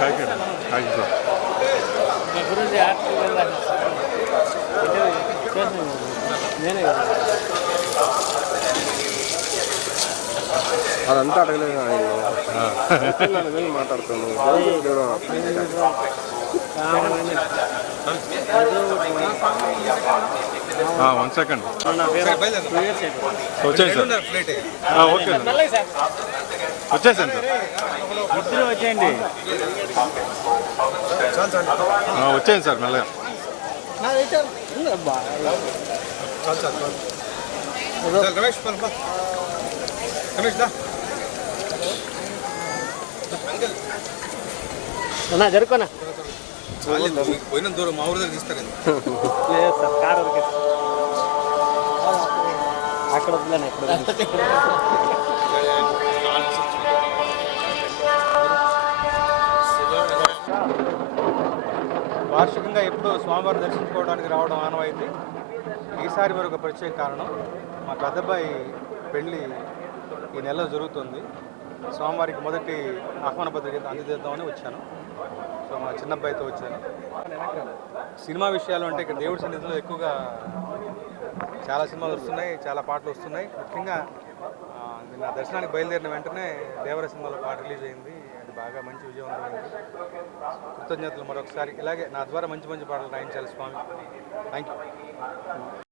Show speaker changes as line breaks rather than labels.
కాకినాడ కాకినాడ
గురించి ఆర్టికల్ వెళ్ళాలి ఇంటర్వ్యూ చేసాను నేనే కదా
అదంతా అడగలేదు ఆయన వెళ్ళి మాట్లాడుతున్నాను
వన్ సెకండ్ సార్ ఆ, ఓకే సార్. వచ్చేసాను సార్.
ఇద్దరు వచ్చేయండి.
వచ్చేయండి సార్ మెల్లగా.
రమేష్ దా.
అన్నా జరుకోనా
చాలేదు మీకు పోయిన దూరం మా ఊరి దగ్గర తీస్తారండి
వద్దులేనా ఇక్కడ.
వార్షికంగా ఎప్పుడూ స్వామివారిని దర్శించుకోవడానికి రావడం ఆనవాయింది ఈసారి మరొక ప్రత్యేక కారణం మా పెద్దబ్బాయి పెళ్ళి ఈ నెలలో జరుగుతుంది. స్వామివారికి మొదటి ఆహ్వాన పత్రిక అందజేద్దామని వచ్చాను. సో మా చిన్నబ్బాయితో వచ్చాను. సినిమా విషయాలు అంటే ఇక్కడ దేవుడి సన్నిధిలో ఎక్కువగా చాలా సినిమాలు వస్తున్నాయి చాలా పాటలు వస్తున్నాయి. ముఖ్యంగా నిన్న దర్శనానికి బయలుదేరిన వెంటనే దేవర సినిమాలో పాట రిలీజ్ అయింది. అది బాగా మంచి విజయవంతమైంది. కృతజ్ఞతలు మరొకసారి. ఇలాగే నా ద్వారా మంచి మంచి పాటలు రాయించాలి స్వామి. Thank you